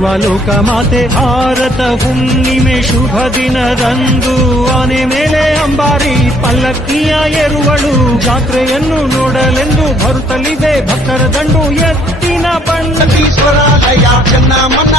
ಲೋಕ ಮಾತೆ ಭಾರತ ಹುಣ್ಣಿಮೆ ಶುಭ ದಿನದಂದು ಆನೆ ಮೇಲೆ ಅಂಬಾರಿ ಪಲ್ಲಕ್ಕಿಯ ಏರುವಳು ಜಾತ್ರೆಯನ್ನು ನೋಡಲೆಂದು ಬರುತ್ತಲಿದೆ ಭಕ್ತರ ದಂಡು ಎತ್ತಿನ ಬಂಡೀಶ್ವರಾಲಯ ಚೆನ್ನಮ್ಮನ